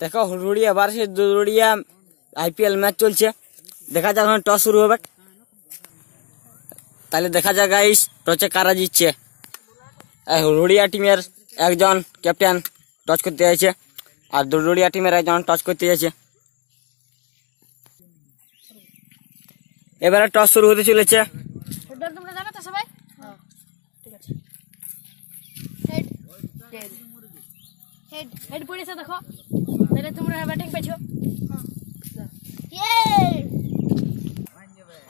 দেখো হুড়ুড়িয়া ভার্সেস দুরুড়িয়া আইপিএল ম্যাচ চলছে। দেখা যাক এখন টস শুরু হবে। তাহলে দেখা যাক গাইস টসে কারা জিতছে। হুড়ুড়িয়া টিমের একজন ক্যাপ্টেন টস করতে যাচ্ছে আর দুরুড়িয়া টিমের একজন টস করতে যাচ্ছে। এবারে টস শুরু হতে চলেছে। তোমরা জানো তো সবাই? ঠিক আছে। হেড পড়েছে দেখো। তাহলে তোমরা ব্যাটিং পেছো।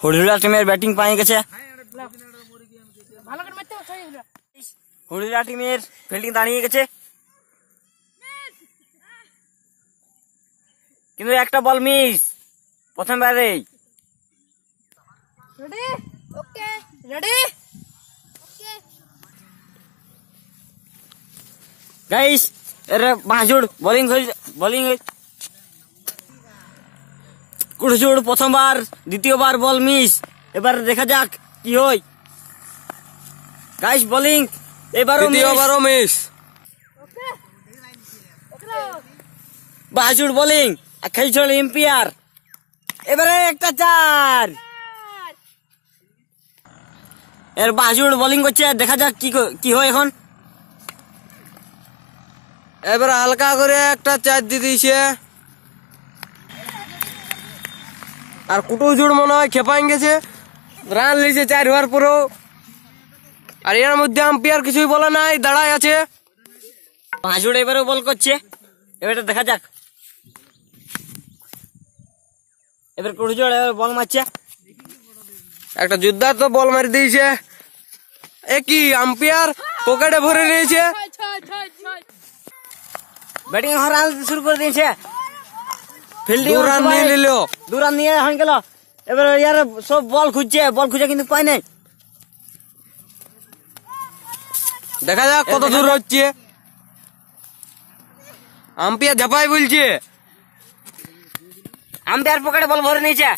হুড়ুড়িয়া টিমের ব্যাটিং পাই গেছে। ভালো করে মারতে হবে। হুড়ুড়িয়া টিমের ফিল্ডিং দাঁড়িয়ে গেছে, কিন্তু একটা বল মিস প্রথমবারে। রেডি? ওকে। রেডি? ওকে। গাইস এরে বাঁজুড় বোলিং কুড়জুড় প্রথমবার, দ্বিতীয়বার বল মিস। এবার দেখা যাক কি হয়। গাইস বোলিং এবারও মিস। ওকে। ওকে। বাঁজুড় বোলিং আর খেলছিল এম্পিয়ার। এবারে একটা চার। এর বাঁজুড় বোলিং করছে, দেখা যাক কি হয় এখন। এবার হালকা করে একটা চার দিয়ে দিয়েছে আর কুটুজুড় মনে হয় খেপাই গেছে। রান লিছে 4 ওভার পরেও। আর এর মধ্যে আম্পায়ার কিছুই বলে নাই, দাঁড়ায় আছে। বাঁজুড় এবারেও বল করছে, এবারে দেখা যাক। এবার কুটুজুড় বল মারছে। একটা যোদ্ধার তো বল মারি দিয়েছে। একই আম্পায়ার পকেটে ভরে নিয়েছে। ব্যাটিং এখন রান শুরু করে দিয়েছে। ফিল্ডিং 2 রান নিয়ে নিল। 2 রান নিয়ে হয়ে গেল। এবার ইয়ার সব বল খুঁজে কিন্তু পাই নাই। দেখা যাক কত দূর হচ্ছে। আম্পায়ার ঝাপাই বলছে। আম্পায়ার পকেটে বল ভরে নিয়েছে।